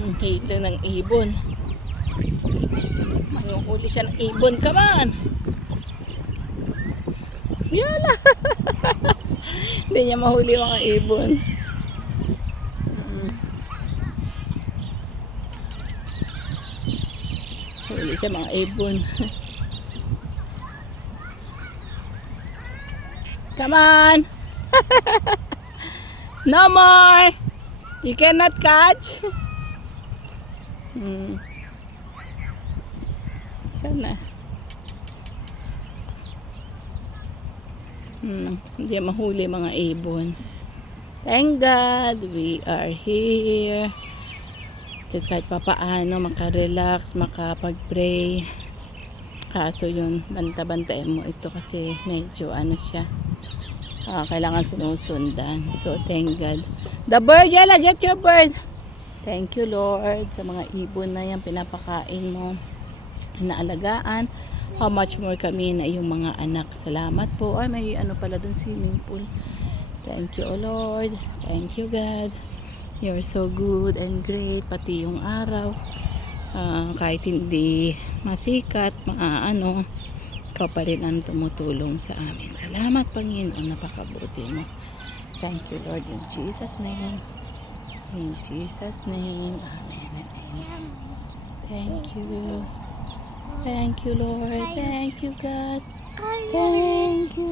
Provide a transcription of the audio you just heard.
Ang hilo ng ibon. Manuhuli siya ng ibon. Come on! Yala! Hindi niya mahuli mga ibon. Mm. Huli siya mga ibon. Come on! no more! You cannot catch? Hmm. Sana. Hmm. Hindi mahuli mga ibon. Thank God we are here. Just kahit papaano makarelax, makapag-pray. Kaso yun, banta-bantayan mo ito kasi medyo ano siya. Ah, kailangan sinusundan. So, thank God. The bird, Yala, get your bird. Thank you, Lord, sa mga ibon na yan pinapakain mo, inaalagaan. How much more kami na iyong mga anak. Salamat po. Ay, may ano pala dun, swimming pool. Thank you, O Lord. Thank you, God. You're so good and great. Pati yung araw. Ah, kahit hindi masikat, maano, ikaw pa rin ang tumutulong sa amin. Salamat, Panginoon. Napakabuti mo. Thank you, Lord, in Jesus' name. In Jesus' name. Amen amen. Thank you. Thank you, Lord. Thank you, God. Thank you.